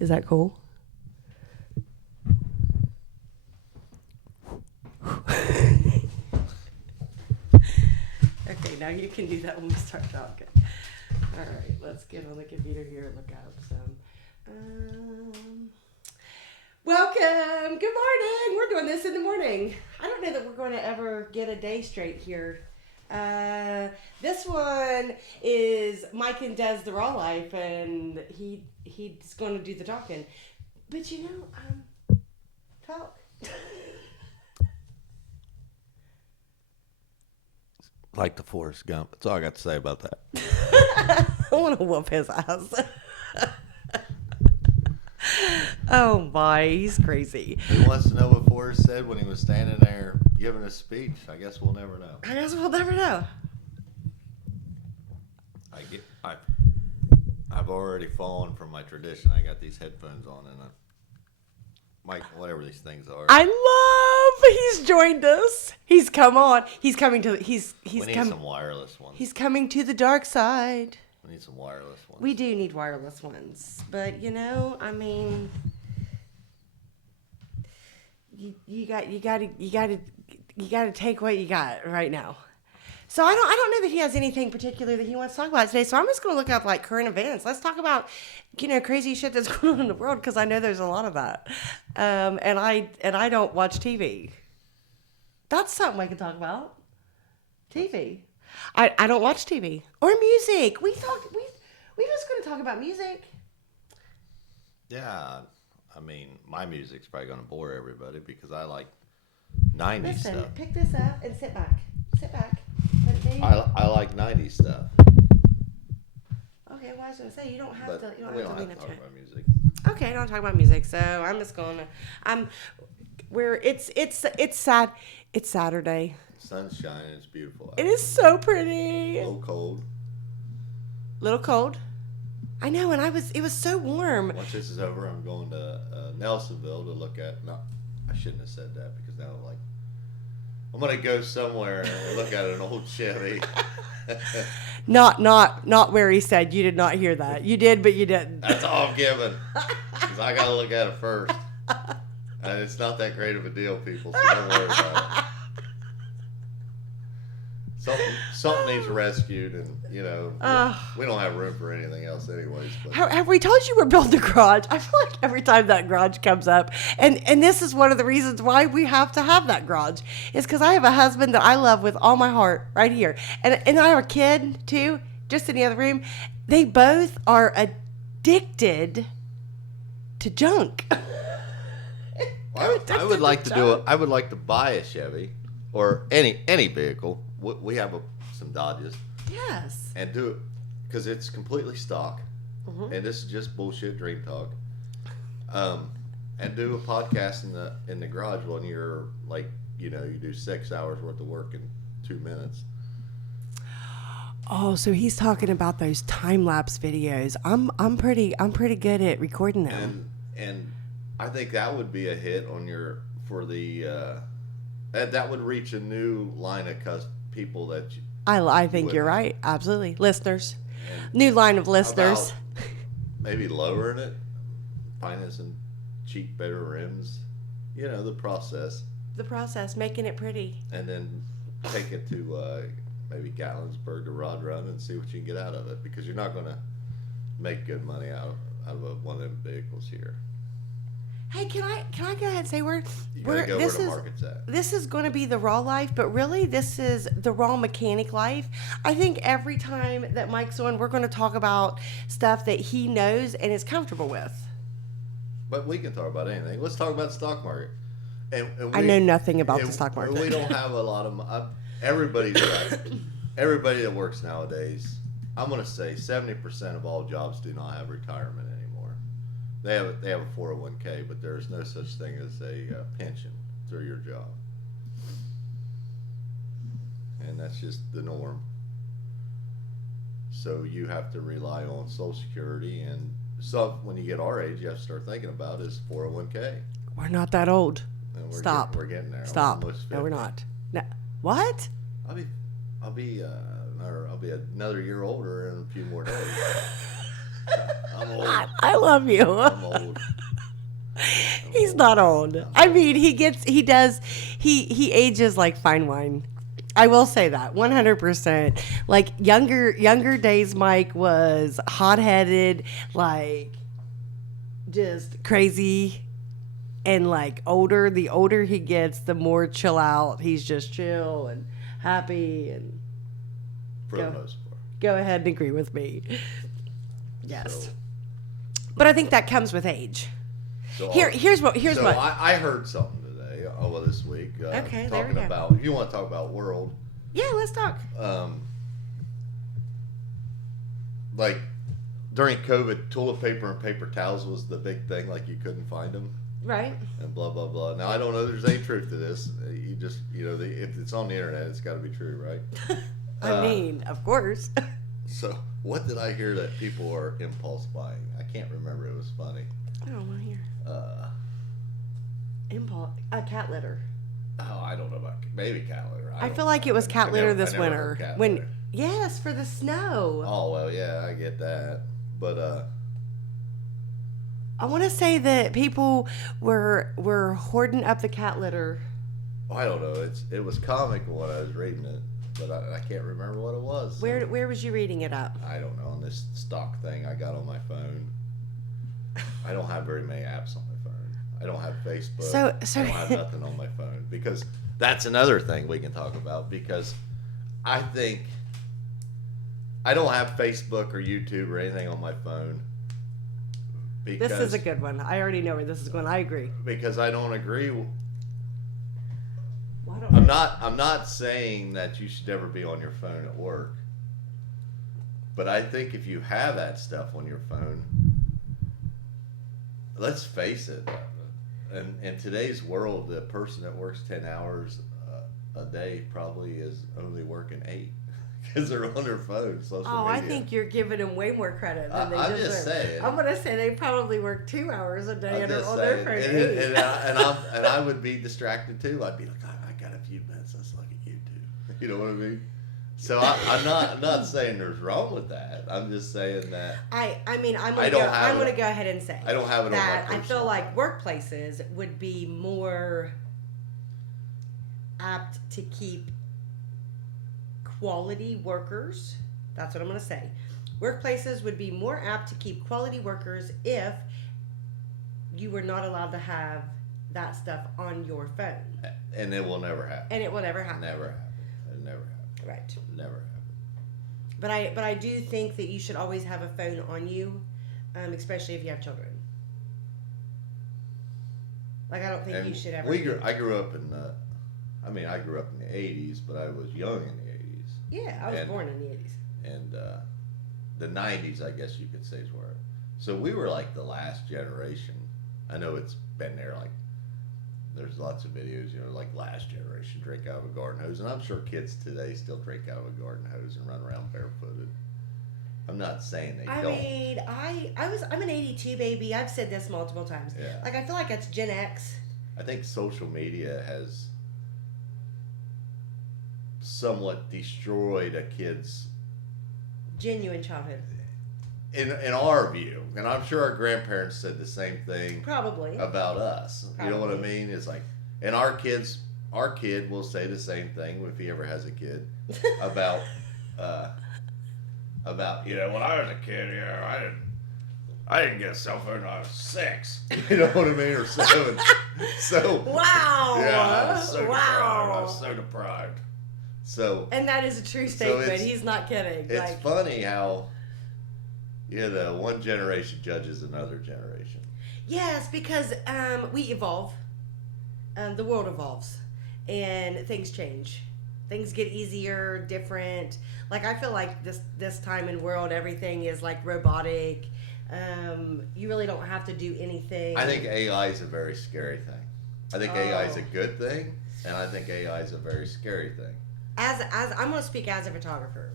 Is that cool? Okay, now you can do that when we start talking. All right, let's get on the computer here and look up some. Welcome. Good morning. We're doing this in the morning. I don't know that we're going to ever get a day straight here. This one is Mike and Dez The Raw Life, and he's going to do the talking. But talk. Like the Forrest Gump. That's all I got to say about that. I want to whoop his ass. Oh my, he's crazy. Who wants to know what Forrest said when he was standing there giving a speech? I guess we'll never know. I guess we'll never know. I've already fallen from my tradition. I got these headphones on and Mike, whatever these things are. I love he's joined us. He's come on. He's coming to he's we need some wireless ones. He's coming to the dark side. We need some wireless ones. We do need wireless ones. But I mean you got to take what you got right now. So I don't know that he has anything particular that he wants to talk about today. So I'm just going to look up like current events. Let's talk about crazy shit that's going on in the world because I know there's a lot of that. And I don't watch TV. That's something we can talk about. TV. I don't watch TV or music. We just going to talk about music. Yeah, I mean my music's probably going to bore everybody because I like 90s stuff. Listen, pick this up and sit back. Sit back. I like 90s stuff. Okay, well, I was going to say, you don't have But to. You don't we have don't to have to talk about music. Okay, I don't talk about music, so I'm just going to. It's sad. It's Saturday. The sun's shining. It's beautiful. It is so pretty. A little cold. Little cold. I know, and it was so warm. Once this is over, I'm going to Nelsonville to look at. No, I shouldn't have said that because now I'm gonna go somewhere and look at an old Chevy. Not where he said. You did not hear that. You did, but you didn't. That's all I'm giving. Because I gotta look at it first, and it's not that great of a deal, people. So don't worry about it. Something needs rescued, and we don't have room for anything else, anyways. But. Have we told you we're building a garage? I feel like every time that garage comes up, and this is one of the reasons why we have to have that garage, is because I have a husband that I love with all my heart right here, and I have a kid too, just in the other room. They both are addicted to junk. I would like to I would like to buy a Chevy or any vehicle. We have some Dodges. Yes. And do it because it's completely stock, and this is just bullshit dream talk. And do a podcast in the garage when you're like you do 6 hours worth of work in 2 minutes. Oh, so he's talking about those time lapse videos. I'm pretty good at recording them. And I think that would be a hit on that would reach a new line of people that I think you're right. Absolutely. Listeners. New line of listeners. Maybe lowering it, finding some cheap, better rims. The process. The process, making it pretty. And then take it to maybe Gatlinburg to Rod Run and see what you can get out of it because you're not going to make good money out of one of them vehicles here. Hey, can I go ahead and say You gotta go where the market's at. This is going to be the raw life, but really this is the raw mechanic life. I think every time that Mike's on, we're going to talk about stuff that he knows and is comfortable with. But we can talk about anything. Let's talk about the stock market. And I know nothing about the stock market. We don't have a lot of everybody's right. Everybody that works nowadays, I'm going to say 70% of all jobs do not have retirement anymore. They have a 401k, but there is no such thing as a pension through your job, and that's just the norm. So you have to rely on Social Security, and so when you get our age, you have to start thinking about is 401k. We're not that old. Stop. We're getting there. Stop. No, we're not. No. What? I'll be another year older in a few more days. I'm old. I love you. I'm old. He's not old. I mean, he ages like fine wine. I will say that 100%. Like younger days, Mike was hot-headed, like just crazy, and like the older he gets, the more chill out. He's just chill and happy, and For the most part. go ahead and agree with me. Yes, So, but I think that comes with age. so Here's what. I heard something today. This week. Okay, there we talking go. about, if you want to talk about world. Yeah, let's talk. Like during COVID, toilet paper and paper towels was the big thing. Like you couldn't find them, Right. and blah blah blah. Now I don't know if there's any truth to this. You just if it's on the internet, it's got to be true, right? I mean, of course. So what did I hear that people are impulse buying? I can't remember. It was funny. I don't want to hear. Impulse. Cat litter. Oh, I don't know about maybe cat litter. I feel like it was cat litter this I never winter. heard cat When litter. yes, for the snow. Oh well, yeah, I get that, but I want to say that people were hoarding up the cat litter. I don't know. It was comical when I was reading it, but I can't remember what it was. So Where was you reading it up? I don't know. On this stock thing I got on my phone. I don't have very many apps on my phone. I don't have Facebook. So- I don't have nothing on my phone, because that's another thing we can talk about, because I think I don't have Facebook or YouTube or anything on my phone. Because, This is a good one. I already know where this is going. I agree. because I don't agree. Why don't I'm not saying that you should ever be on your phone at work. But I think if you have that stuff on your phone, let's face it, in today's world, the person that works 10 hours a day probably is only working 8 because they're on their phone, social Oh, media. I think you're giving them way more credit than they I'm deserve. just saying. I'm gonna say they probably work 2 hours a day I'm and are just on their saying. phone. And I would be distracted too. I'd be like, I got a few minutes. Let's look at YouTube. You know what I mean? So I'm not saying there's wrong with that. I'm just saying that I'm I don't have gonna it. go ahead and say I don't have it that on my I feel personal like phone. workplaces would be more apt to keep quality workers. That's what I'm gonna say. Workplaces would be more apt to keep quality workers if you were not allowed to have that stuff on your phone, And it will never happen. and it will never happen. Never happen. It never happen. Right. Never happen. But I do think that you should always have a phone on you, especially if you have children. Like, I don't think you should ever. I grew up in the, I grew up in the 80s, but I was young in the 80s. Yeah, I was And- born in the 80s. And the 90s, I guess you could say, is where. So we were like the last generation. I know it's been there, like, there's lots of videos, like last generation drink out of a garden hose. And I'm sure kids today still drink out of a garden hose and run around barefooted. I'm not saying they I don't. mean, I'm an 82 baby. I've said this multiple times. Yeah. Like, I feel like that's Gen X. I think social media has somewhat destroyed a kid's, Genuine childhood. in our view, and I'm sure our grandparents said the same thing Probably. about us. You know what I Probably. mean? It's like, and our kid will say the same thing if he ever has a kid about when I was a kid, I didn't get a cell phone until I was 6. You know what I mean, or 7. So Wow. yeah, I was so deprived. I Wow. was so deprived. So And that is a true So statement. it's- He's not kidding. it's Like, funny how one generation judges another generation. yes, because we evolve. The world evolves, and things change. Things get easier, different. Like, I feel like this time in world, everything is like robotic. You really don't have to do anything. I think AI is a very scary thing. I think AI is a Oh. good thing, and I think AI is a very scary thing. as I'm going to speak as a photographer.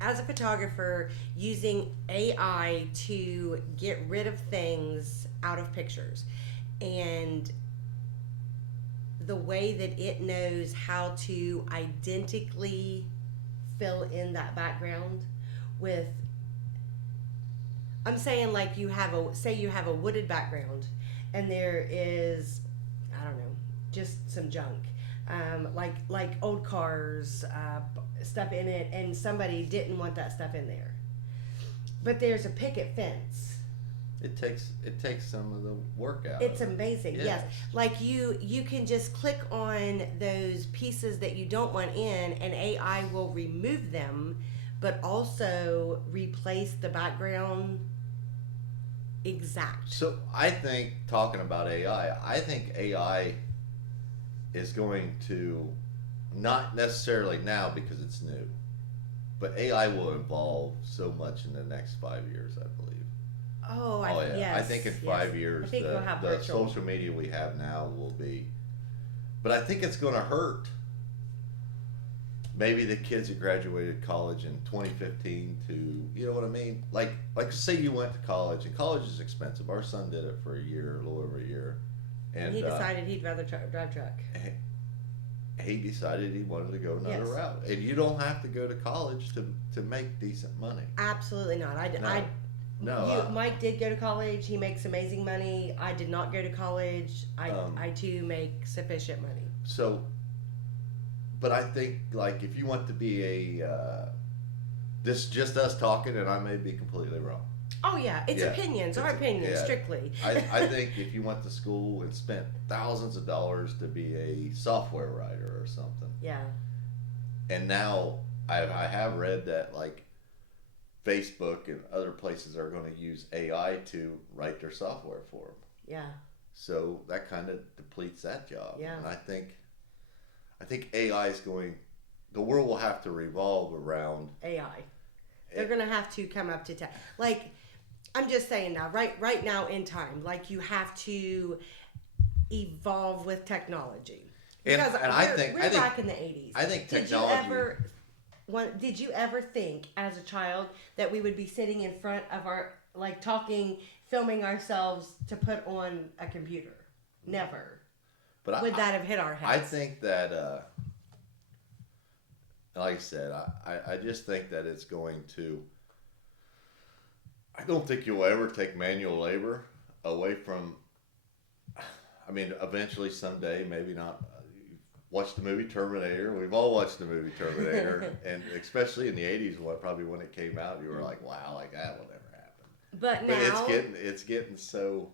As a photographer, using AI to get rid of things out of pictures, and the way that it knows how to identically fill in that background with I'm saying like you have a wooded background, and there is, I don't know, just some junk, like old cars, stuff in it, and somebody didn't want that stuff in there. But there's a picket fence. It takes some of the work out. It's of it. amazing. Yes. Like you can just click on those pieces that you don't want in, and AI will remove them, but also replace the background exact. So I think, talking about AI, I think AI is going to, not necessarily now because it's new, but AI will evolve so much in the next 5 years, I believe. Oh, Yeah. yes. I think in 5 years, I think we'll have the virtual. social media we have now will be, but I think it's going to hurt maybe the kids that graduated college in 2015 to, you know what I mean? Like say you went to college, and college is expensive. Our son did it for a year, a little over a year. And he decided he'd rather drive truck. He decided he wanted to go another Yes. route. And you don't have to go to college to make decent money. Absolutely not. Mike did go to college. He makes amazing money. I did not go to college. I too make sufficient money. So, but I think, like, if you want to be this is just us talking, and I may be completely wrong. Oh yeah, it's opinions. Our opinions, strictly. I think if you went to school and spent thousands of dollars to be a software writer or something. Yeah. And now I have read that, like, Facebook and other places are going to use AI to write their software for them. Yeah. So that kind of depletes that job. Yeah. And I think AI is going. The world will have to revolve around AI. They're going to have to come up to like, I'm just saying now, right now in time, like, you have to evolve with technology. Because we're back in the 80s. I think technology. Did you ever think as a child that we would be sitting in front of our, like, talking, filming ourselves to put on a computer? Never. But would that have hit our heads? I think that, like I said, I just think that it's going to. I don't think you'll ever take manual labor away from. I mean, eventually, someday, maybe not. Watch the movie Terminator. We've all watched the movie Terminator, and especially in the '80s, probably when it came out, you were like, "Wow, like that will never happen." But now it's getting so.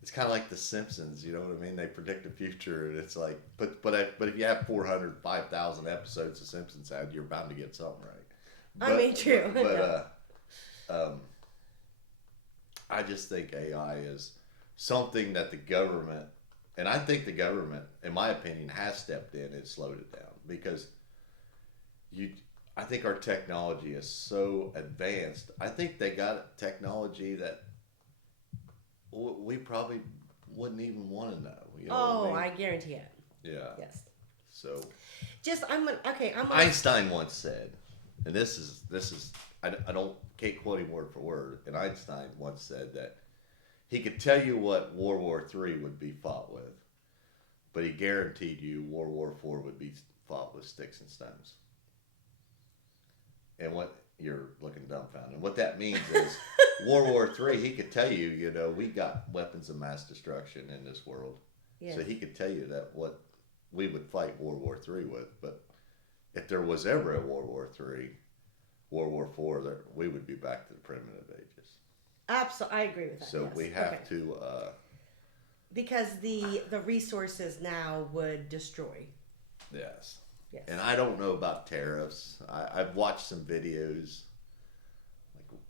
It's kind of like The Simpsons, you know what I mean? They predict the future, and it's like, but if you have 5,000 episodes of Simpsons had, you're bound to get something right. True. I just think AI is something that the government, and I think the government, in my opinion, has stepped in and slowed it down, because I think our technology is so advanced. I think they got technology that we probably wouldn't even want to know. You know what I mean? I guarantee it. Yeah. Yes. So. Einstein once said, and this is I can't quote him word for word, and Einstein once said that he could tell you what World War III would be fought with, but he guaranteed you World War IV would be fought with sticks and stones. And what you're looking dumbfounded. And what that means is World War III, he could tell you, you know, we got weapons of mass destruction in this world. Yes. So he could tell you that what we would fight World War III with. But if there was ever a World War III, World War IV, we would be back to the primitive ages. Absolutely, I agree with that. So yes. we have to. Because the resources now would destroy. Yes. Yes. And I don't know about tariffs. I've watched some videos. Like,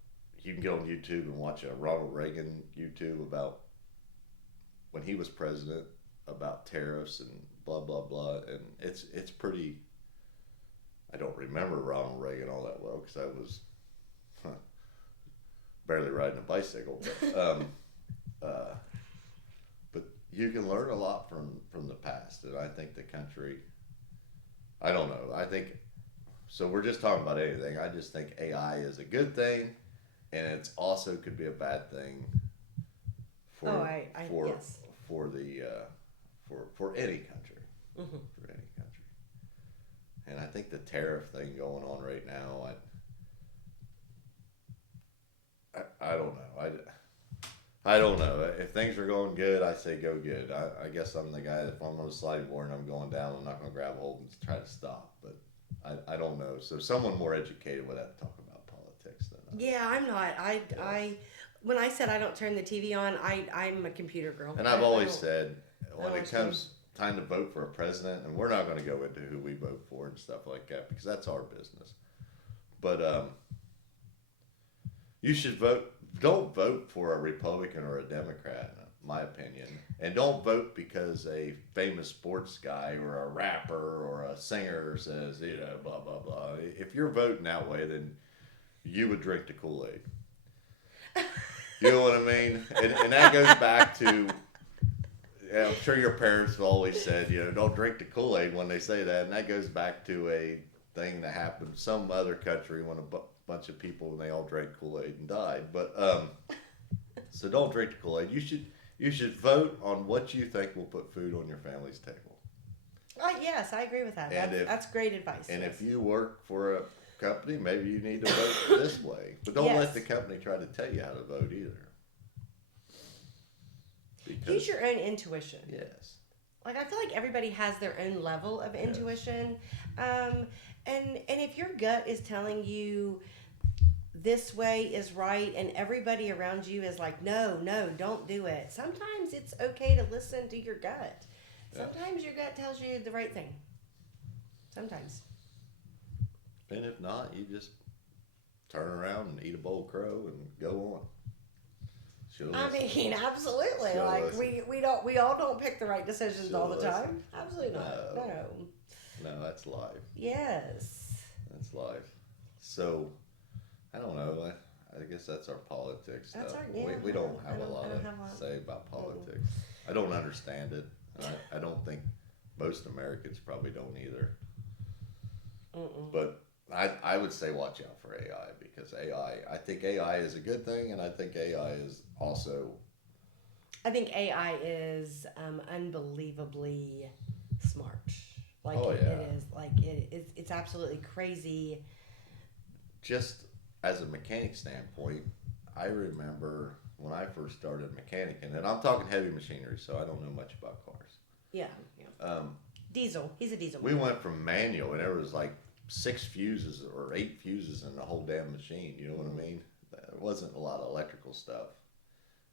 you can go on YouTube and watch a Ronald Reagan YouTube about when he was president, about tariffs and blah blah blah, and it's pretty. I don't remember Ronald Reagan all that well because I was barely riding a bicycle. But you can learn a lot from the past, and I think the country. I don't know. I think so. We're just talking about anything. I just think AI is a good thing, and it's also could be a bad thing for yes. for any country. Mm-hmm. For any country. And I think the tariff thing going on right now, I don't know. I don't know. If things are going good, I say go good. I guess I'm the guy that if I'm on a sliding board and I'm going down, I'm not going to grab hold and try to stop. But I don't know. So someone more educated would have to talk about politics than us. Yeah, I'm not. I when I said I don't turn the TV on, I'm a computer girl. And I've always said when don't it watch comes time to vote for a president, and we're not going to go into who we vote for and stuff like that because that's our business. But you should vote. Don't vote for a Republican or a Democrat, in my opinion. And don't vote because a famous sports guy or a rapper or a singer says, blah, blah, blah. If you're voting that way, then you would drink the Kool-Aid. You know what I mean? And that goes back to, I'm sure your parents have always said, don't drink the Kool-Aid when they say that. And that goes back to a thing that happened in some other country when bunch of people and they all drank Kool-Aid and died. But so don't drink the Kool-Aid. You should vote on what you think will put food on your family's table. Yes, I agree with that. That's great advice. And if you work for a company, maybe you need to vote this way. But don't let the company try to tell you how to vote either. Use your own intuition. Yes. Like I feel like everybody has their own level of intuition. And if your gut is telling you this way is right and everybody around you is like, no, don't do it. Sometimes it's okay to listen to your gut. Sometimes your gut tells you the right thing. Sometimes. And if not, you just turn around and eat a bowl of crow and go on. Absolutely. Like we all don't pick the right decisions all the time. Absolutely not. No, that's life. Yes. That's life. So, I don't know. I guess that's our politics stuff. We don't have a lot to say about politics. I don't understand it. And I don't think most Americans probably don't either. But I would say watch out for AI because I think AI is a good thing, and I think AI is also. I think AI is unbelievably smart. Like it is. Like it's absolutely crazy. Just as a mechanic standpoint, I remember when I first started mechanicing, and I'm talking heavy machinery, so I don't know much about cars. Yeah. Diesel. He's a diesel. We went from manual, and there was like 6 fuses or 8 fuses in the whole damn machine. You know what I mean? There wasn't a lot of electrical stuff,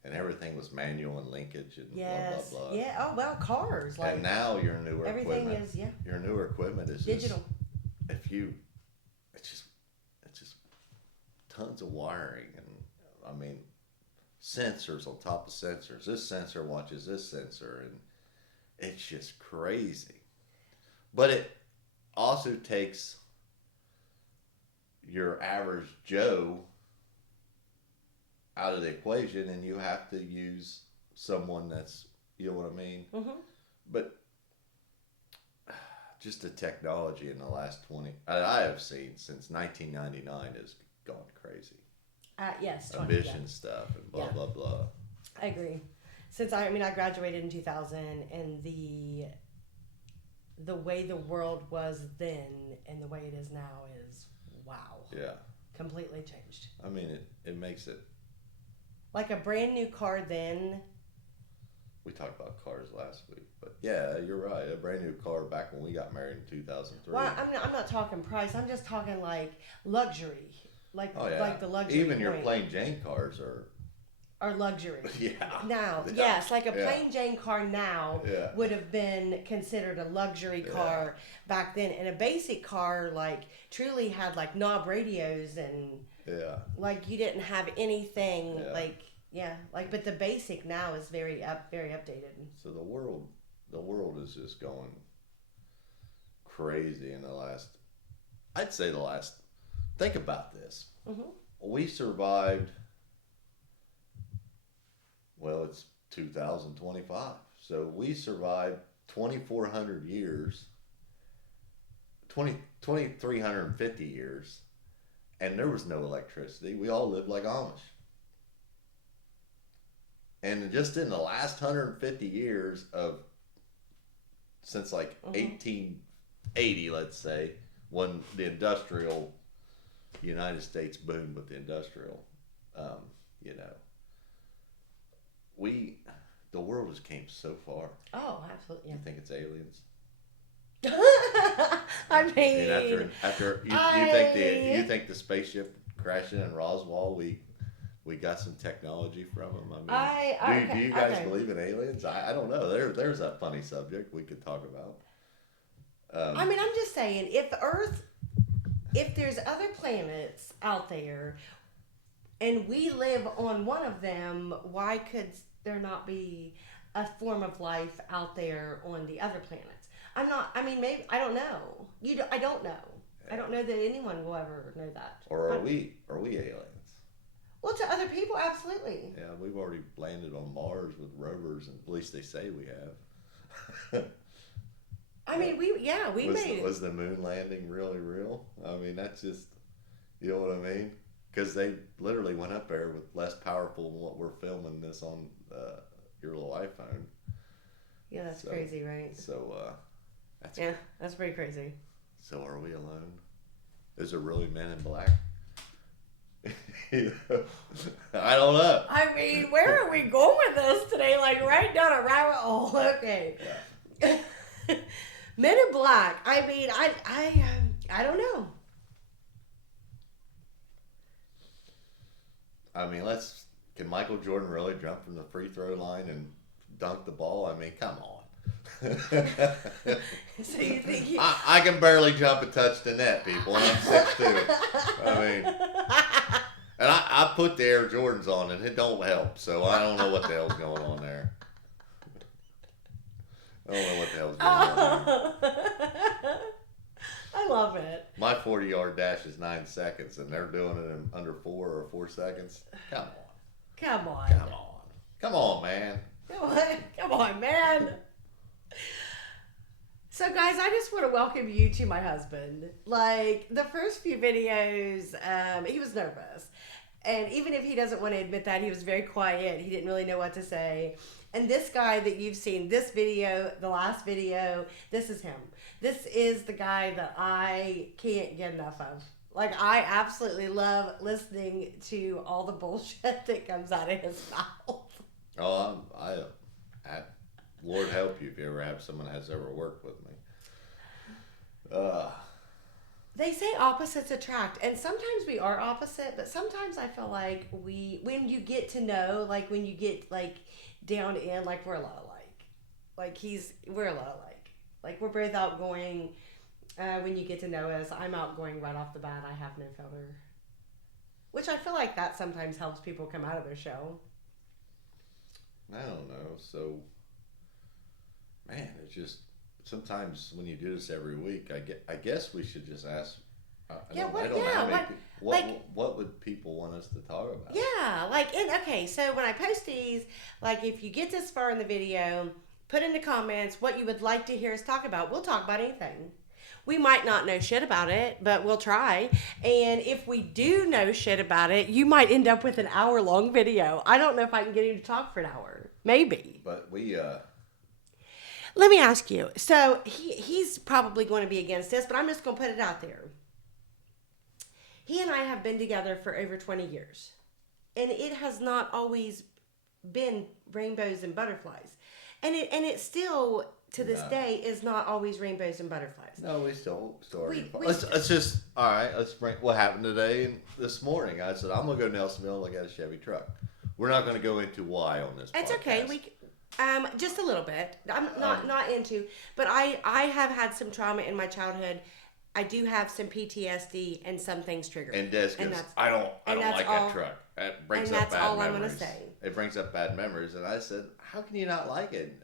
and everything was manual and linkage and blah blah blah. Yeah. Oh well, cars. And now your newer everything equipment, is your newer equipment is digital. It's just tons of wiring, and sensors on top of sensors. This sensor watches this sensor, and it's just crazy. But it also takes your average Joe out of the equation, and you have to use someone that's, you know what I mean? Mm-hmm. But just the technology in the last I have seen since 1999 has gone crazy. Yes. Emission stuff and blah, blah, blah. I agree. Since I graduated in 2000, and the way the world was then and the way it is now is wow. Yeah. Completely changed. It makes it. Like a brand new car then. We talked about cars last week, but yeah, you're right. A brand new car back when we got married in 2003. Well, I'm not talking price. I'm just talking like luxury. Like the luxury. Even your plain Jane cars are luxury. Yeah. Now, yes, like a plain Jane car now would have been considered a luxury car back then. And a basic car, like, truly had, like, knob radios and, like, you didn't have anything, but the basic now is very updated. So the world is just going crazy in think about this. Mm-hmm. We survived. Well, it's 2025. So we survived 2,400 years, 2,350 years, and there was no electricity. We all lived like Amish. And just in the last 150 years since like 1880, let's say, when the industrial United States boomed with the industrial, you know, the world has came so far. Oh, absolutely. You think it's aliens? I mean, after you think the spaceship crashing in Roswell, we got some technology from them. I mean, do you guys believe in aliens? I don't know. There's a funny subject we could talk about. I mean, I'm just saying, if there's other planets out there, and we live on one of them, why could there not be a form of life out there on the other planets? Maybe, I don't know. I don't know. I don't know that anyone will ever know that. Or are we aliens? Well, to other people, absolutely. Yeah, we've already landed on Mars with rovers, and at least they say we have. I mean, Was the moon landing really real? I mean, that's just, you know what I mean? Because they literally went up there with less powerful than what we're filming this on your little iPhone. Yeah, that's crazy, right? So, that's pretty crazy. So, are we alone? Is there really men in black? I don't know. I mean, where are we going with this today? Like right down a rabbit hole. Okay. Yeah. Men in Black. I mean, I don't know. I mean, can Michael Jordan really jump from the free throw line and dunk the ball? I mean, come on. So you think I can barely jump and touch the net, people, and I'm 6'2". I mean, and I put the Air Jordans on, and it don't help, so I don't know what the hell's going on there. I don't know what the hell's going on there. I love it. My 40-yard dash is 9 seconds, and they're doing it in under 4 or 4 seconds. Come on. Come on. Come on. Come on, man. Come on, man. So, guys, I just want to welcome you to my husband. Like, the first few videos, he was nervous. And even if he doesn't want to admit that, he was very quiet. He didn't really know what to say. And this guy that you've seen, this video, the last video, this is him. This is the guy that I can't get enough of. Like, I absolutely love listening to all the bullshit that comes out of his mouth. Oh, Lord help you if you ever have someone that's ever worked with me. They say opposites attract, and sometimes we are opposite, but sometimes I feel like when you get to know, like when you get like down in, like we're a lot alike. Like we're a lot alike. Like we're both outgoing. When you get to know us, I'm outgoing right off the bat. I have no filter, which I feel like that sometimes helps people come out of their shell. I don't know. So, man, it's just sometimes when you do this every week, I guess we should just ask. What would people want us to talk about? Yeah, so when I post these, like if you get this far in the video, put in the comments what you would like to hear us talk about. We'll talk about anything. We might not know shit about it, but we'll try. And if we do know shit about it, you might end up with an hour-long video. I don't know if I can get him to talk for an hour. Maybe. But Let me ask you. So he's probably going to be against this, but I'm just going to put it out there. He and I have been together for over 20 years. And it has not always been rainbows and butterflies. And it still, to this day, is not always rainbows and butterflies. No, we still are. Let's just, all right, let's bring what happened today and this morning. I said, I'm going to go to Nelsonville and look at a Chevy truck. We're not going to go into why on this It's podcast. okay. Just a little bit. I'm not into, but I have had some trauma in my childhood. I do have some PTSD and some things triggered. And Dez goes, I don't like that truck. That brings up bad memories. And that's all I'm going to say. It brings up bad memories. And I said, how can you not like it?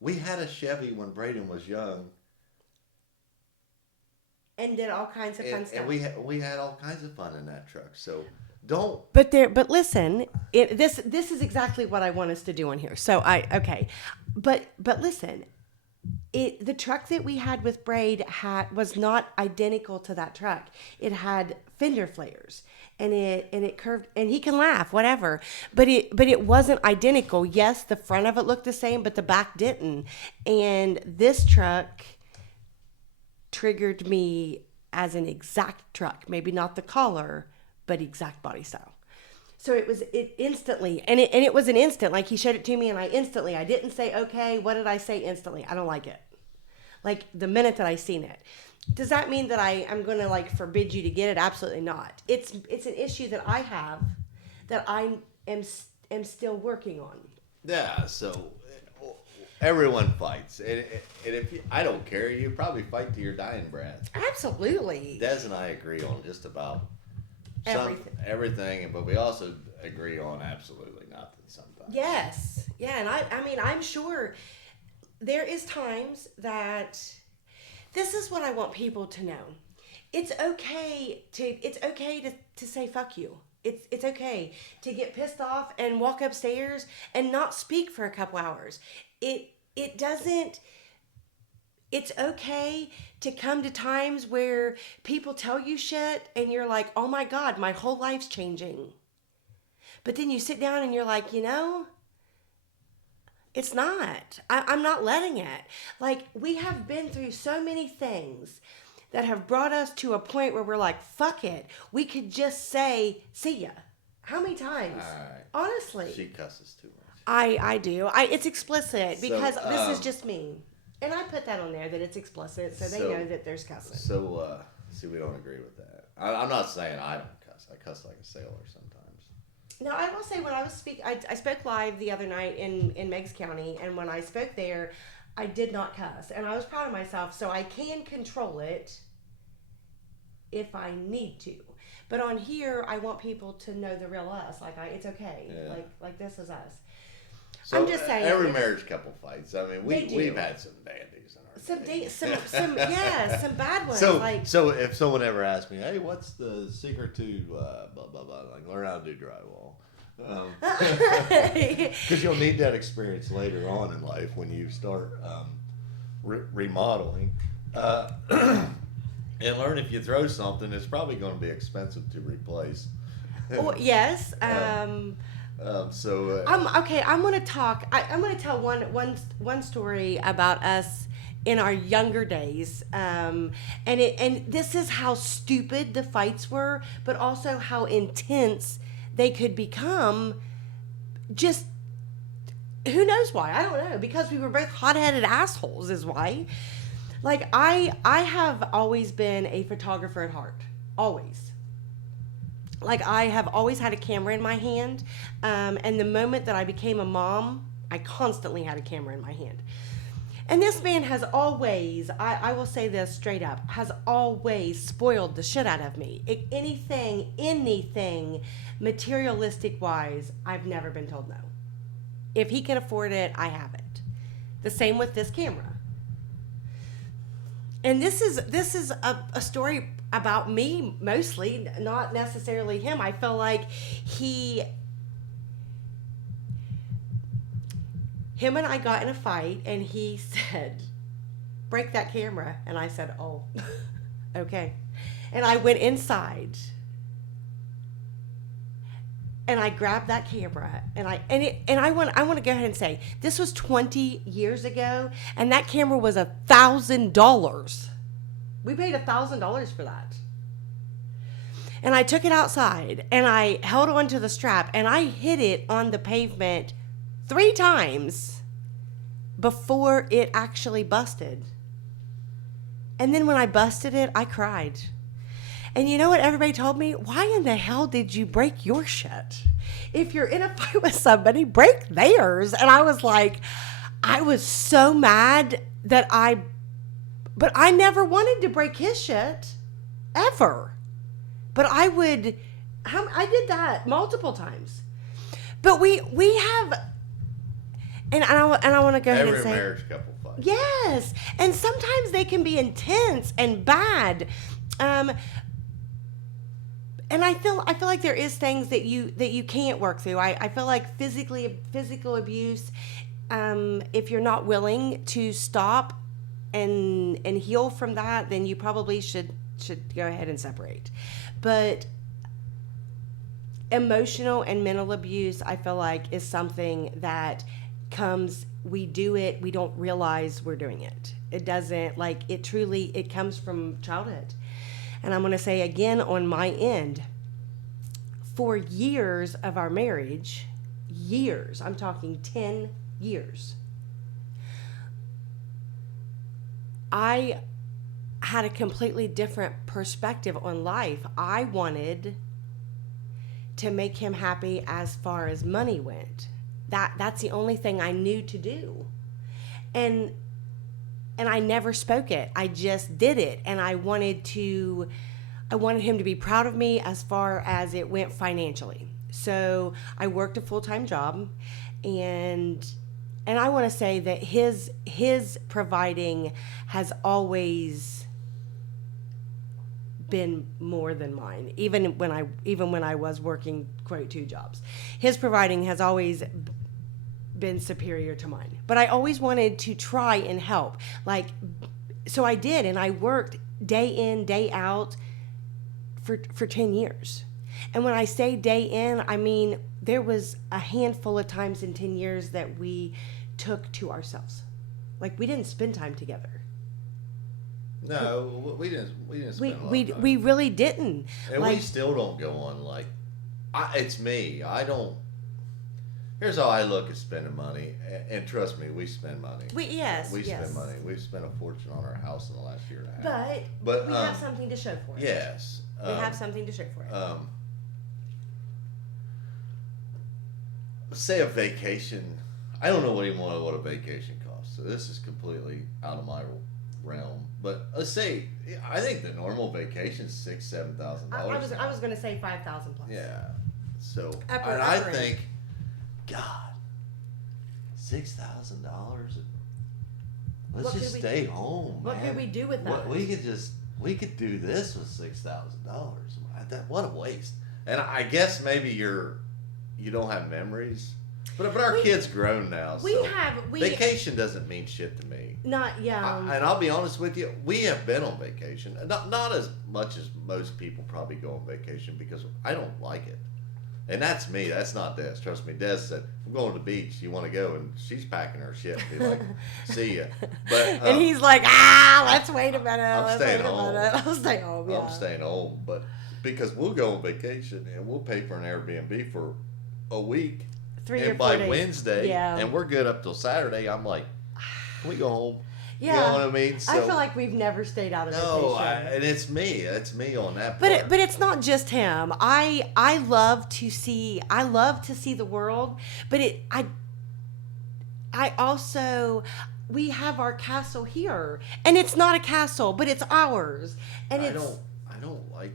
We had a Chevy when Braden was young. And did all kinds of fun stuff. And we had all kinds of fun in that truck. So don't. But listen, this is exactly what I want us to do on here. So but listen, the truck that we had with Braid was not identical to that truck. It had fender flares, and it curved, and he can laugh, whatever. But it wasn't identical. Yes, the front of it looked the same, but the back didn't. And this truck triggered me as an exact truck, maybe not the color, but exact body style. So it instantly, and it was an instant. Like he showed it to me, and I didn't say okay. What did I say instantly? I don't like it. Like the minute that I seen it. Does that mean that I'm going to like forbid you to get it? Absolutely not. It's an issue that I have that I am still working on. Yeah, so everyone fights, and if you, I don't care, you probably fight to your dying breath. Absolutely. Des and I agree on just about everything, but we also agree on absolutely nothing sometimes. Yes, yeah, and I mean, I'm sure there is times that this is what I want people to know. It's okay to say fuck you. It's okay to get pissed off and walk upstairs and not speak for a couple hours. It doesn't. It's okay to come to times where people tell you shit and you're like, oh my God, my whole life's changing. But then you sit down and you're like, it's not. I'm not letting it. Like, we have been through so many things that have brought us to a point where we're like, fuck it. We could just say, see ya. How many times? Honestly. She cusses too much. I do. It's explicit because this is just me. And I put that on there that it's explicit so they know that there's cussing. So, see, we don't agree with that. I'm not saying I don't cuss. I cuss like a sailor sometimes. No, I will say when I was I spoke live the other night in Meigs County, and when I spoke there, I did not cuss. And I was proud of myself, so I can control it if I need to. But on here, I want people to know the real us. Like, it's okay. Yeah. Like this is us. So I'm just saying. Every marriage couple fights. I mean, we've had some dandies in our some bad ones. So if someone ever asked me, hey, what's the secret to blah blah blah, like learn how to do drywall, because you'll need that experience later on in life when you start remodeling, and learn if you throw something, it's probably going to be expensive to replace. Yes. I'm okay. I'm going to tell one story about us in our younger days, and this is how stupid the fights were, but also how intense they could become. Just who knows why? I don't know, because we were both hot-headed assholes is why. Like I have always been a photographer at heart, always. Like, I have always had a camera in my hand, and the moment that I became a mom, I constantly had a camera in my hand. And this man has always, I will say this straight up, has always spoiled the shit out of me. Anything materialistic-wise, I've never been told no. If he can afford it, I have it. The same with this camera. And this is a story about me mostly, not necessarily him. I feel like him and I got in a fight, and he said, break that camera. And I said, oh, okay. And I went inside, and I grabbed that camera, and I want to go ahead and say, this was 20 years ago, and that camera was $1,000. We paid $1,000 for that. And I took it outside, and I held onto the strap, and I hit it on the pavement 3 times before it actually busted. And then when I busted it, I cried. And you know what everybody told me? Why in the hell did you break your shit? If you're in a fight with somebody, break theirs. And I was like, I was so mad that but I never wanted to break his shit, ever. But I did that multiple times. But we have, and I want to go ahead and say, every marriage couple fights. Yes, and sometimes they can be intense and bad. And I feel like there is things that you can't work through. I feel like physical abuse, if you're not willing to stop and heal from that, then you probably should go ahead and separate. But emotional and mental abuse, I feel like, is something that comes, we do it, we don't realize we're doing it. It doesn't, like, it comes from childhood. And I'm going to say again, on my end, for years of our marriage, years, I'm talking 10 years, I had a completely different perspective on life. I wanted to make him happy as far as money went. That's the only thing I knew to do. And I never spoke it. I just did it. And I wanted him to be proud of me as far as it went financially. So I worked a full-time job, and I want to say that his providing has always been more than mine, even when I was working quote 2 jobs. His providing has always been superior to mine. But I always wanted to try and help. So I did, and I worked day in, day out for 10 years. And when I say day in, I mean there was a handful of times in 10 years that we took to ourselves. We didn't spend time together. No, we didn't spend a lot of time. We really didn't. And we still don't go on it's me. I don't. Here's how I look at spending money, and trust me, we spend money. We spend money. We've spent a fortune on our house in the last year and a half. But we have something to show for it. Yes. We have something to show for it. Say a vacation. I don't know even what a vacation costs. So this is completely out of my realm. But let's say, I think the normal vacation is $6,000-$7,000. I was going to say 5,000 plus. Yeah. So Upper I end. think, God, $6,000. Let's just stay home. What man. could we do with that? We could do this with $6,000. What a waste. And I guess maybe you don't have memories. But our kid's grown now, so vacation doesn't mean shit to me. Not, yeah. And I'll be honest with you, we have been on vacation. Not as much as most people probably go on vacation because I don't like it. And that's me. That's not Dez. Trust me. Dez said, "I'm going to the beach. You want to go?" And she's packing her shit. And be like, "See ya." But and he's like, let's wait a minute. I'm staying home. I'll stay home. Yeah. I'm staying home, but because we'll go on vacation and we'll pay for an Airbnb for a week. 3 or 4 and by days. Wednesday, Yeah. and we're good up till Saturday. I'm like, can we go home? Yeah. You know what I mean? So, I feel like we've never stayed out of vacation. And it's me. It's me on that But part. but it's not just him. I love to see the world, but I also, we have our castle here, and it's not a castle, but it's ours. And I don't like.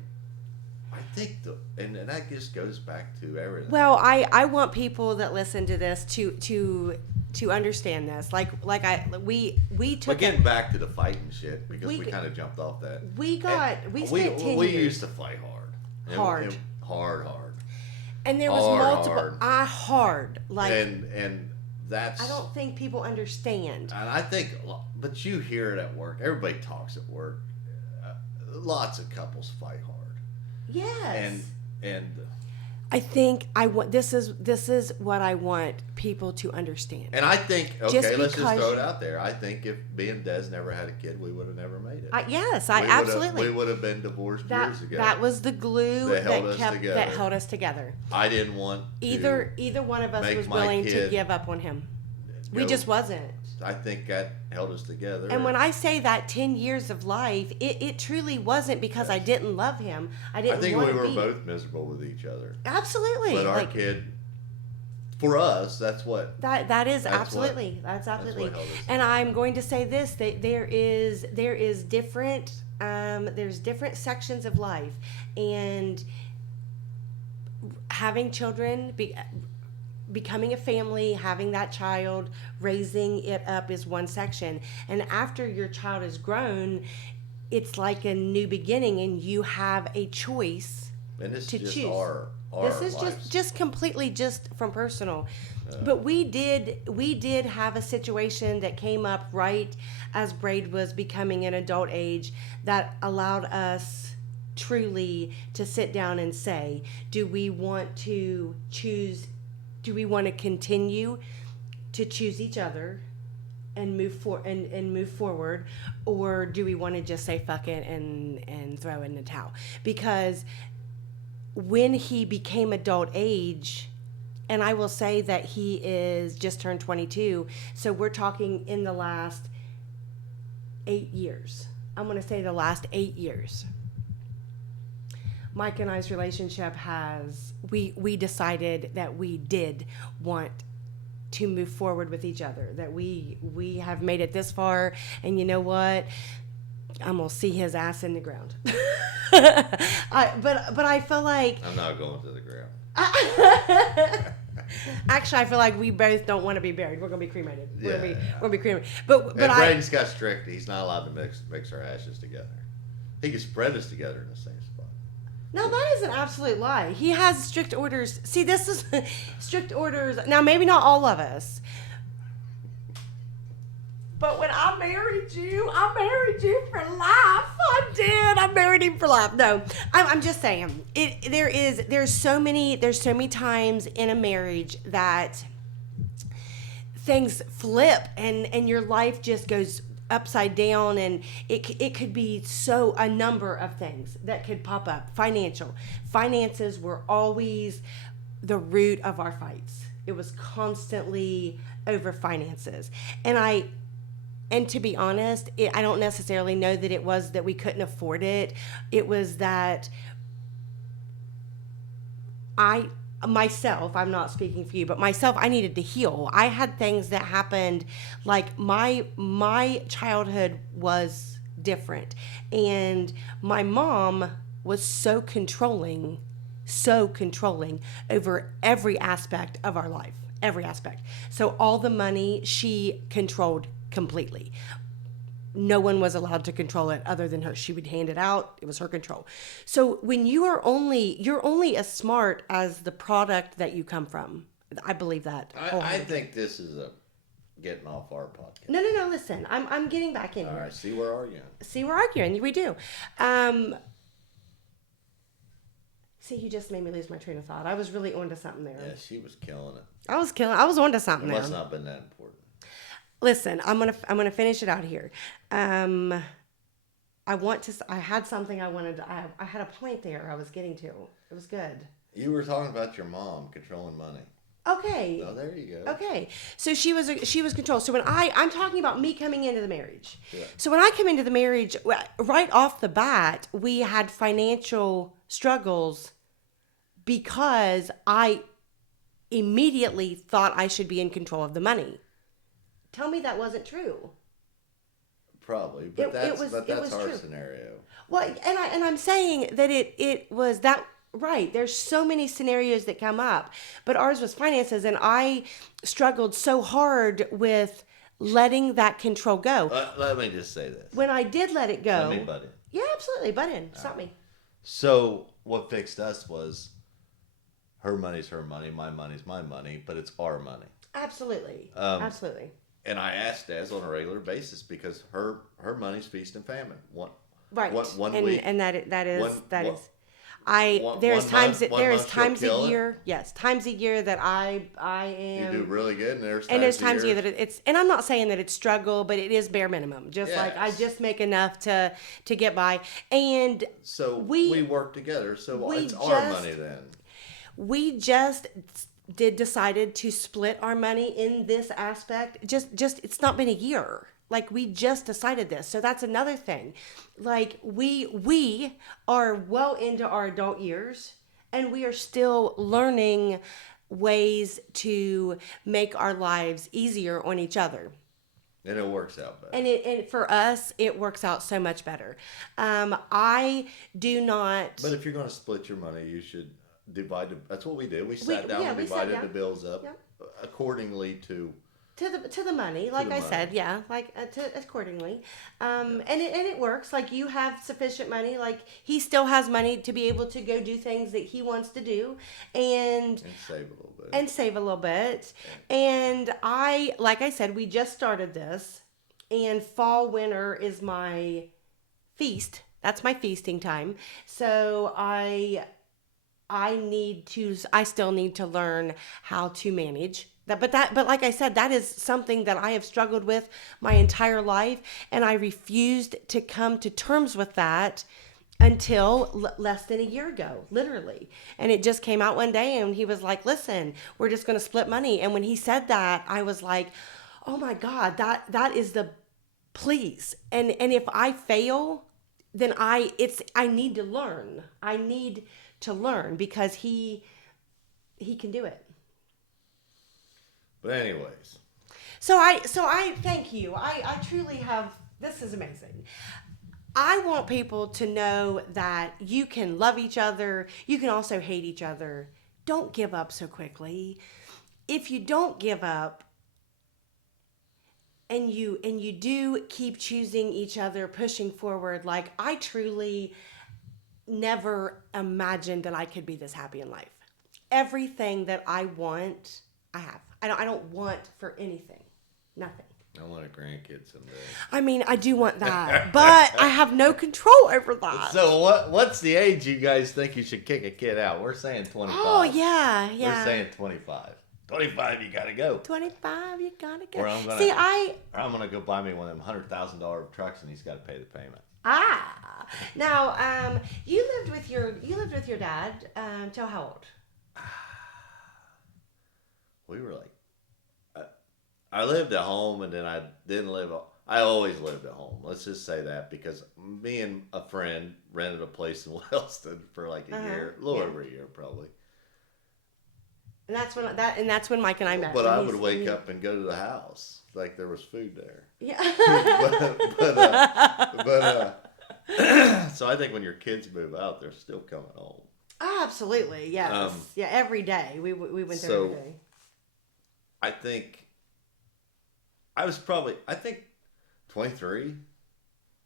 I think and that just goes back to everything. Well, I want people that listen to this to understand this. We took. But getting back to the fighting shit, because we kind of jumped off that. We spent 10 we years. used to fight hard. Hard. And there was multiple hard. And that's. I don't think people understand. And I think, but you hear it at work. Everybody talks at work. Lots of couples fight hard. Yes. And I think this is what I want people to understand. And I think, let's just throw it out there. I think if me and Dez never had a kid, we would have never made it. Absolutely. We would have been divorced years ago. That was the glue that held us together. I didn't want either one of us was willing to give up on him. We just wasn't. I think that held us together. And when I say that 10 years of life, it truly wasn't because I didn't love him. I think we were both miserable with each other. Absolutely. But our kid, for us, that's what. That's absolutely. And I'm going to say this: that there is different. There's different sections of life, and having children. Becoming a family, having that child, raising it up is one section. And after your child is grown, it's like a new beginning, and you have a choice to choose. This is just completely just from personal. But we did have a situation that came up right as Braid was becoming an adult age that allowed us truly to sit down and say, do we want to choose? Do we want to continue to choose each other and move forward, or do we want to just say fuck it and throw in the towel? Because when he became adult age, and I will say that he is just turned 22, so we're talking in the last 8 years. I'm going to say the last 8 years. Mike and I's relationship we decided that we did want to move forward with each other, that we have made it this far, and you know what? I'm gonna see his ass in the ground. But I feel like I'm not going to the ground. actually I feel like we both don't want to be buried. We're gonna be cremated. We're gonna be cremated. But And Braden's got strict. He's not allowed to mix our ashes together. He can spread us together in the same spot. No, that is an absolute lie. He has strict orders. See, this is strict orders. Now, maybe not all of us. But when I married you for life. I did. I married him for life. No, I'm just saying. There's so many times in a marriage that things flip and your life just goes upside down, and it could be a number of things that could pop up. Finances were always the root of our fights. It was constantly over finances, and to be honest, I don't necessarily know that it was that we couldn't afford it. It was that myself, I'm not speaking for you, but myself, I needed to heal. I had things that happened, like my childhood was different, and my mom was so controlling over every aspect of our life, every aspect. So all the money she controlled completely. No one was allowed to control it other than her. She would hand it out. It was her control. So when you're only as smart as the product that you come from. I believe that. I think this is a getting off our podcast. No. Listen, I'm getting back in here. All right. See, we're arguing. We do. See, you just made me lose my train of thought. I was really onto something there. Yeah, she was killing it. I was onto something there. It must not have been that important. Listen, I'm gonna finish it out here. I had something I wanted to. I had a point there I was getting to. It was good. You were talking about your mom controlling money. Okay. Oh, there you go. Okay. So she was controlled. So when I'm talking about me coming into the marriage. Yeah. So when I come into the marriage, right off the bat, we had financial struggles because I immediately thought I should be in control of the money. Tell me that wasn't true. Probably, but that's our true. scenario. Well, and I'm saying that it was that right. There's so many scenarios that come up, but ours was finances, and I struggled so hard with letting that control go. Let me just say this. When I did let it go, Let me butt in. Yeah, absolutely, butt in. Stop me. So what fixed us was her money's her money, my money's my money, but it's our money. Absolutely, absolutely. And I asked Dez on a regular basis because her money's feast and famine. One week, and that is times a year. Yes, times a year that I am. You do really good, and there's times a year that it's. And I'm not saying that it's struggle, but it is bare minimum. Just like I just make enough to get by. And so we work together. So it's our money then. We just decided to split our money in this aspect. Just it's not been a year. Like, we just decided this. So that's another thing. Like, we are well into our adult years, and we are still learning ways to make our lives easier on each other. And it works out better. And for us, it works out so much better. I do not. But if you're going to split your money, you should divide. That's what we did. We sat down and divided the bills up accordingly to the money. Like I said, accordingly. And it works. Like, you have sufficient money. Like, he still has money to be able to go do things that he wants to do, and save a little bit. And like I said, we just started this, and fall, winter is my feast. That's my feasting time. So I still need to learn how to manage that. But like I said, that is something that I have struggled with my entire life, and I refused to come to terms with that until less than a year ago, literally. And it just came out one day and he was like, listen, we're just going to split money. And when he said that, I was like, oh my God, that is the please. And if I fail, then I need to learn. I need to learn because he can do it. But anyways. So I thank you. I truly have, this is amazing. I want people to know that you can love each other. You can also hate each other. Don't give up so quickly. If you don't give up and you do keep choosing each other, pushing forward, like I truly never imagined that I could be this happy in life. Everything that I want, I have. I don't want for anything. Nothing. I want a grandkid someday. I mean, I do want that, but I have no control over that. So what's the age you guys think you should kick a kid out? We're saying 25. Oh, yeah. We're saying 25. 25, you gotta go. 25, you gotta go. Or I'm gonna go buy me one of them $100,000 trucks, and he's got to pay the payment. Now, you lived with your dad till how old? We were like, I lived at home, and then I didn't live. I always lived at home. Let's just say that, because me and a friend rented a place in Wellston for like a year, a little over a year probably. And that's when Mike and I met. But I would wake up and go to the house like there was food there. Yeah. So I think when your kids move out, they're still coming home. Oh, absolutely, yes, yeah. Every day we went there every day. I think I was 23.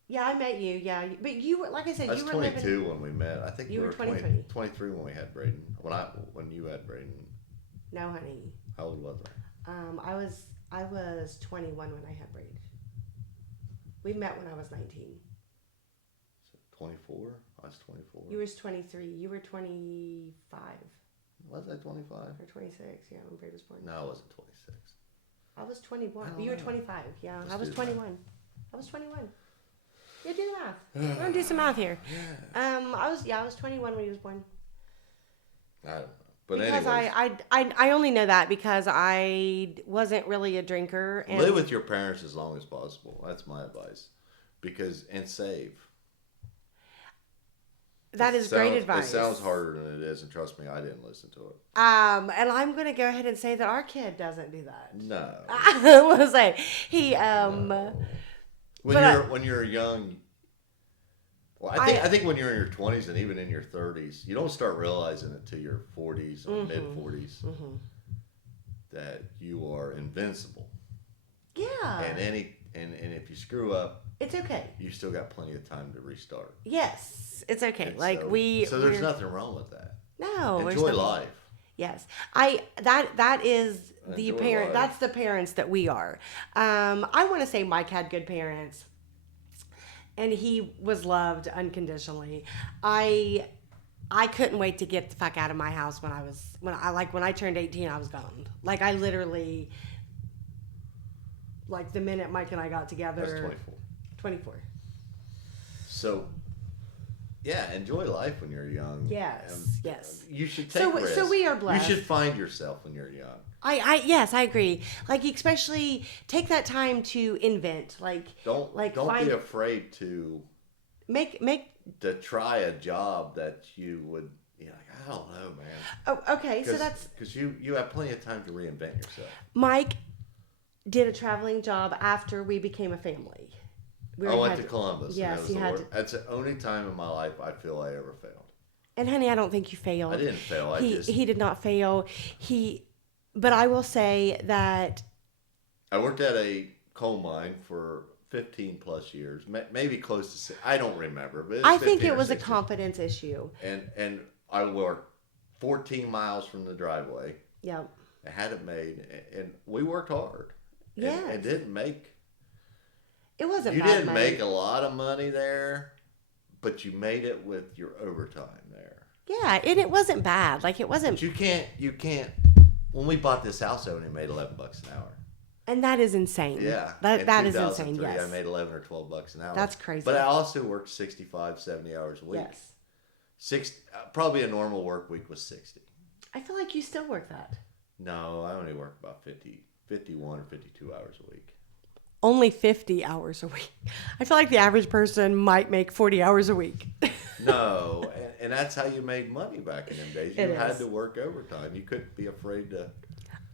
Yeah, I met you. Yeah, but you were, like I said, I was you were 22 when we met. I think you were 23 when we had Braden. When you had Braden. No, honey. How old was I? I was 21 when I had Braden. We met when I was 19. So 24. I was 24. You was 23. You were 25. Was I 25? Or 26? Yeah, when Braden was born. No, I wasn't 26. I was 21. You were 25. Yeah, Let's I was do 21. I was 21. Yeah, do the math. We're gonna do some math here. Yeah. I was 21 when he was born. I don't know. But because anyways, I only know that because I wasn't really a drinker. And live with your parents as long as possible. That's my advice. And save. That is great advice. It sounds harder than it is, and trust me, I didn't listen to it. And I'm going to go ahead and say that our kid doesn't do that. No. I will say he. No. When you're young. Well, I think when you're in your 20s and even in your 30s, you don't start realizing it till your 40s or mid 40s that you are invincible. Yeah. And if you screw up, it's okay. You still got plenty of time to restart. Yes, it's okay. And so there's nothing wrong with that. No, enjoy life. Yes, that is the parent. Life. That's the parents that we are. I want to say Mike had good parents, and he was loved unconditionally. I couldn't wait to get the fuck out of my house when I turned 18. I was gone. Like I literally, like the minute Mike and I got together. I was 24. 24. So, yeah, enjoy life when you're young. Yes, yes. You should take risks. So we are blessed. You should find yourself when you're young. Yes, I agree. Like especially take that time to invent. Don't be afraid to make to try a job that you would. I don't know, man. Oh, okay. So that's because you have plenty of time to reinvent yourself. Mike did a traveling job after we became a family. I went to Columbus. Yes, That's the only time in my life I feel I ever failed. And honey, I don't think you failed. I didn't fail. He did not fail. But I will say that I worked at a coal mine for 15 plus years, maybe close to 6. I don't remember, but I think it was a confidence issue. And I worked 14 miles from the driveway. Yep. I had it made, and we worked hard. Yeah. And didn't make. It wasn't. You bad didn't money. make a lot of money there, but you made it with your overtime there. Yeah, and it wasn't bad. Like it wasn't. But you can't. When we bought this house, I only made $11 an hour. And that is insane. Yeah. That in is insane, 2003, yes. I made 11 or 12 bucks an hour. That's crazy. But I also worked 65, 70 hours a week. Yes. Probably a normal work week was 60. I feel like you still work that. No, I only work about 51 or 52 hours a week. Only 50 hours a week. I feel like the average person might make 40 hours a week. No, and that's how you made money back in them days. You It had is. to work overtime. You couldn't be afraid to.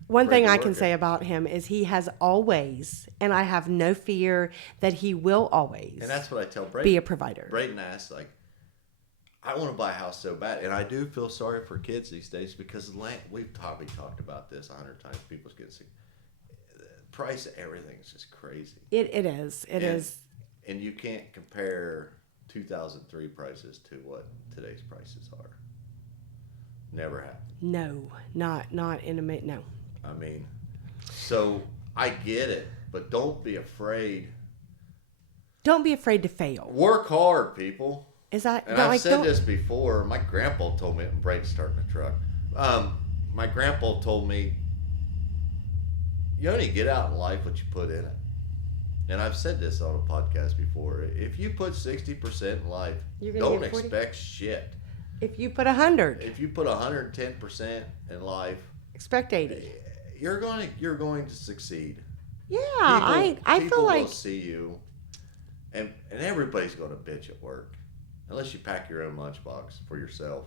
One thing I work can it. say about him is he has always, and I have no fear that he will always And that's what I tell Brayden. be a provider. Brayden asks, like, I want to buy a house so bad. And I do feel sorry for kids these days because land, we've probably talked about this 100 times. People's getting sick. The price of everything is just crazy. It is. It is. And you can't compare 2003 prices to what today's prices are. Never happened. No, not in a minute. No. I mean, so I get it, but don't be afraid. Don't be afraid to fail. Work hard, people. Is that? And but I've like, said don't, this before. My grandpa told me, and Brady's starting a truck. My grandpa told me, you only get out in life what you put in it. And I've said this on a podcast before. If you put 60% in life, You're gonna don't get 40? expect shit. If you put 100, If you put 110% in life, expect 80. you're going to succeed. Yeah, People I feel like will see you, and everybody's going to bitch at work, unless you pack your own lunchbox for yourself.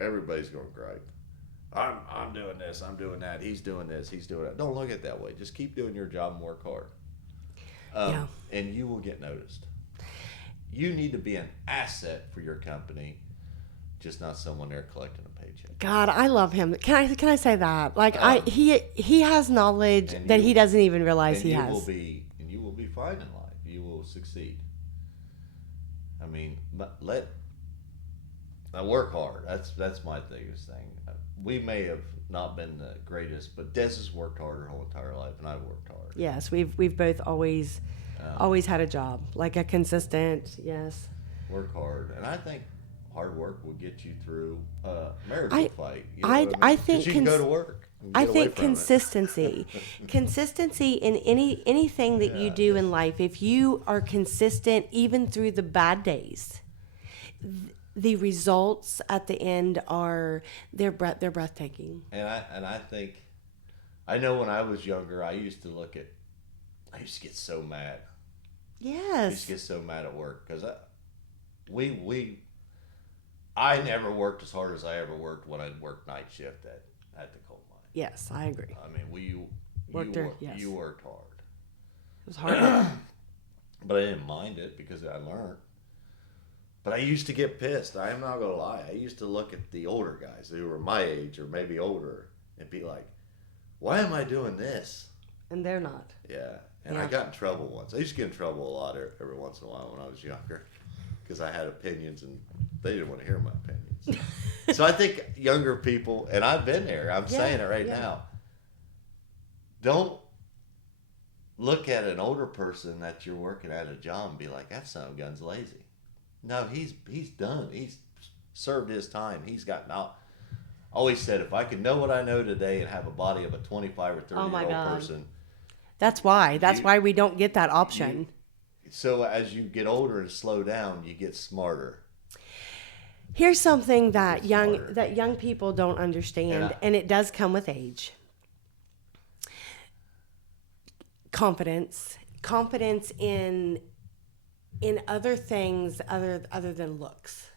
Everybody's going to gripe. I'm doing this, I'm doing that. He's doing this, he's doing that. Don't look at it that way. Just keep doing your job and work hard, and you will get noticed. You need to be an asset for your company, just not someone there collecting a paycheck. God, I love him. Can I say that? Like he has knowledge that he doesn't even realize he has. And you will be fine in life. You will succeed. I mean, I work hard. That's my biggest thing. We may have not been the greatest, but Dez has worked hard her whole entire life, and I've worked hard. Yes, we've both always had a job, like a consistent. Yes. Work hard, and I think hard work will get you through a marital fight. You know I what I mean? think 'Cause you can go to work. I think consistency, consistency in anything that you do in life. If you are consistent, even through the bad days, the results at the end they're breathtaking. And I think, I know when I was younger, I used to get so mad. Yes. I used to get so mad at work because I never worked as hard as I ever worked when I worked night shift at the coal mine. Yes, I agree. I mean, you worked hard. It was hard. But I didn't mind it because I learned. But I used to get pissed. I am not going to lie. I used to look at the older guys who were my age or maybe older and be like, why am I doing this? And they're not. Yeah. And I got in trouble once. I used to get in trouble a lot every once in a while when I was younger because I had opinions and they didn't want to hear my opinions. So I think younger people, and I've been there, I'm saying it right now, don't look at an older person that you're working at a job and be like, that son of a gun's lazy. No, he's done. He's served his time. He's gotten out. Always said, if I could know what I know today and have a body of a 25 or 30-year-old person. That's why we don't get that option. So as you get older and slow down, you get smarter. Here's something that young people don't understand, and it does come with age. Confidence in other things other than looks.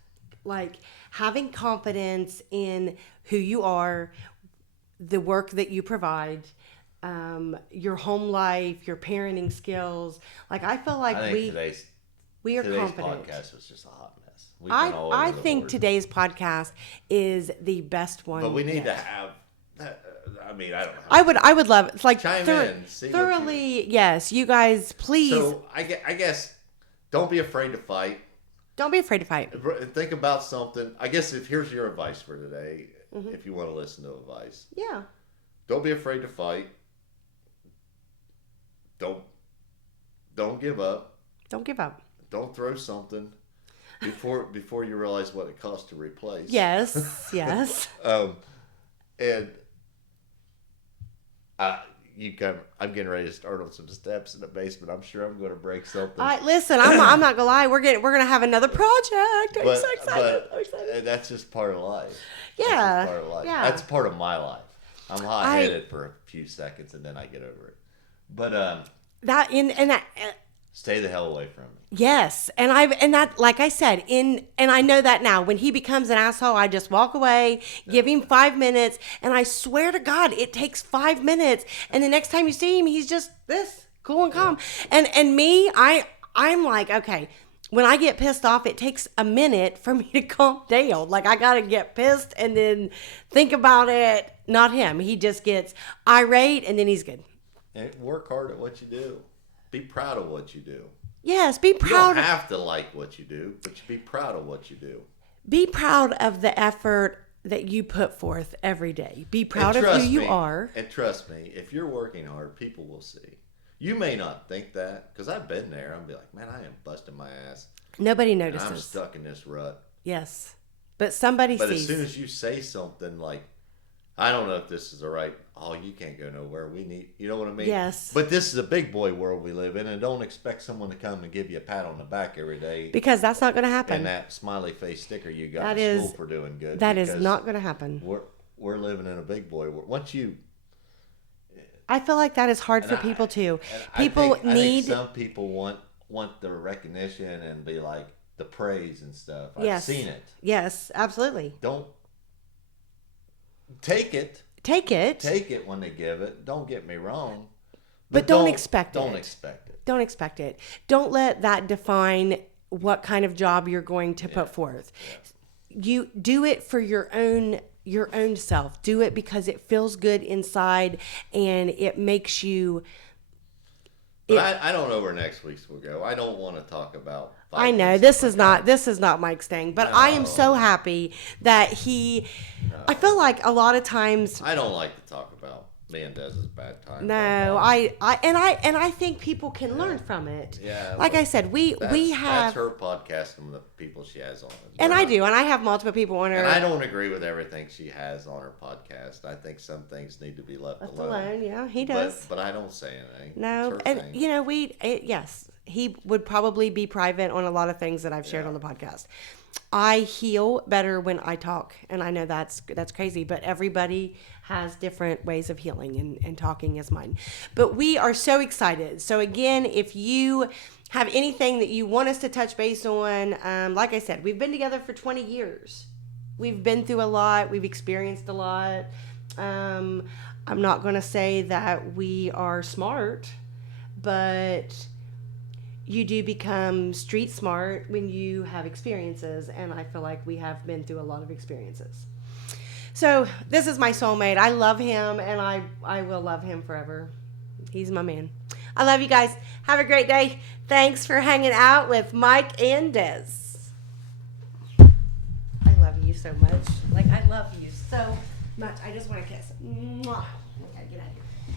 Like having confidence in who you are, the work that you provide, your home life, your parenting skills. Like I feel like we are confident. Today's podcast was just a hot mess. I think today's podcast is the best one. But we need to have that. I mean, I don't know. I would love it. Like chime in, thoroughly. Yes, you guys, please. So I guess don't be afraid to fight. Don't be afraid to fight. Think about something. I guess here's your advice for today, if you want to listen to advice. Yeah. Don't be afraid to fight. Don't give up. Don't give up. Don't throw something before you realize what it costs to replace. Yes, yes. And I'm getting ready to start on some steps in the basement. I'm sure I'm going to break something. Listen, I'm not gonna lie. We're gonna have another project. I'm so excited. I'm excited. That's just part of life. Yeah. That's just part of life. Yeah. That's part of my life. I'm hot-headed for a few seconds and then I get over it. But stay the hell away from it. Yes, and that, like I said, and I know that now. When he becomes an asshole, I just walk away, give him 5 minutes, and I swear to God, it takes 5 minutes, and the next time you see him, he's just this cool and calm. And me, I'm like, okay, when I get pissed off, it takes a minute for me to calm down. Like, I gotta get pissed and then think about it. Not him. He just gets irate and then he's good. And work hard at what you do. Be proud of what you do. Yes, be proud. You don't have to like what you do, but you be proud of what you do. Be proud of the effort that you put forth every day. Be proud of who you are. And trust me, if you're working hard, people will see. You may not think that, because I've been there. I'll be like, man, I am busting my ass. Nobody And notices. I'm stuck in this rut. Yes. But somebody But sees. as soon as you say something like, I don't know if this is the right, oh, you can't go nowhere. We need, you know what I mean? Yes. But this is a big boy world we live in, and don't expect someone to come and give you a pat on the back every day. Because that's not going to happen. And that smiley face sticker you got That in is- school for doing good. That is because not going to happen. We're living in a big boy world. Once you... I feel like that is hard for people too. I need... think some people want the recognition and be like the praise and stuff. Yes. I've seen it. Yes, absolutely. Don't take it. Take it. Take it when they give it. Don't get me wrong. But don't expect it. Don't expect it. Don't expect it. Don't let that define what kind of job you're going to put forth. Yeah. You do it for your own self. Do it because it feels good inside and it makes you. But I don't know where next week's will go. I don't want to talk about. I know this is not Mike's thing, but I am so happy that he. No. I feel like a lot of times. I don't like to talk about me and Dez's bad time. No, I think people can learn from it. Yeah. Like I said, we have. That's her podcast and the people she has on it. And I do, and I have multiple people on her. And I don't agree with everything she has on her podcast. I think some things need to be left alone. Yeah, he does. But I don't say anything. No, and thing. You know, yes, he would probably be private on a lot of things that I've shared on the podcast. I heal better when I talk, and I know that's crazy, but everybody has different ways of healing, and talking is mine. But we are so excited. So again, if you have anything that you want us to touch base on, like I said, we've been together for 20 years. We've been through a lot. We've experienced a lot. I'm not going to say that we are smart, but you do become street smart when you have experiences, and I feel like we have been through a lot of experiences. So this is my soulmate. I love him, and I will love him forever. He's my man. I love you guys. Have a great day. Thanks for hanging out with Mike and Dez. I love you so much. Like, I love you so much. I just want to kiss. Mwah. Okay, get out of here.